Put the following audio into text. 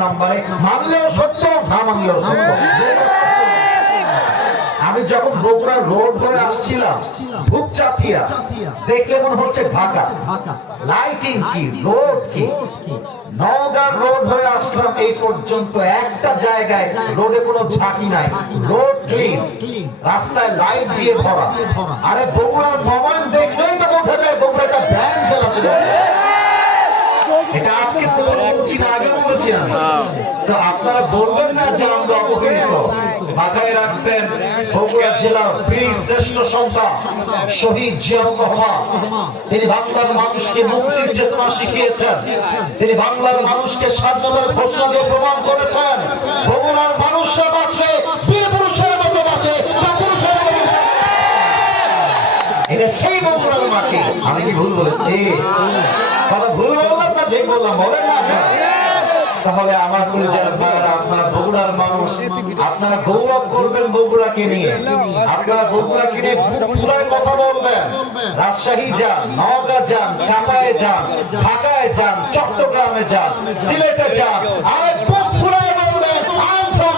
নম্বরে, মানলেও সত্য, না মানলেও সত্য। আমি যখন বগুড়া রোড হয়ে আসছিলাম ধূপচাচিয়া, দেখলে মনে হচ্ছে ঢাকা। লাইটিং কি, রোড কি, নওগাঁ রোড হয়ে আসলাম এই পর্যন্ত একটা জায়গায় রোডে কোনো ঝাঁকি নাই, রোড ক্লিন, রাস্তায় লাইট দিয়ে ভরা। আরে বগুড়ার মোবাইল দেখলেই তো বোঝা যায় বগুড়া একটা ব্র্যান্ড চালাতে যাবে। এটা আজকে বলছি না, আগে বলেছি আমি। তো আপনারা বলবেন না যে আমরা অবহেলিত। মাথায় রাখবেন, বগুড়া জেলার বীর শ্রেষ্ঠ সন্তান শহীদ জিয়াউর রহমান, তিনি বাংলার মানুষকে মুক্তির চেতনা শিখিয়েছেন, তিনি বাংলার মানুষকে স্বাধীনতার ঘোষণা দিয়ে প্রমাণ করেছেন বগুড়ার মানুষরা বাঁচে, বীর পুরুষের মতো বাঁচে, এটা সেই বগুড়ার মাটি। আমি কি ভুল বলেছি? কথা ভুল বললাম না ঠিক বললাম? বলেন না। তাহলে আমার পরিচয়, আপনার বগুড়ার মানুষ, আপনারা গৌরব করবেন বগুড়াকে নিয়ে, আপনারা বগুড়াকে নিয়ে পুরায় কথা বলবেন। রাজশাহী যান, নওগাঁ যান, চাঁপায়ে যান, ঢাকায় যান, চট্টগ্রামে যান, সিলেটে যান, আর পুরায় বলবেন আই এম ফ্রম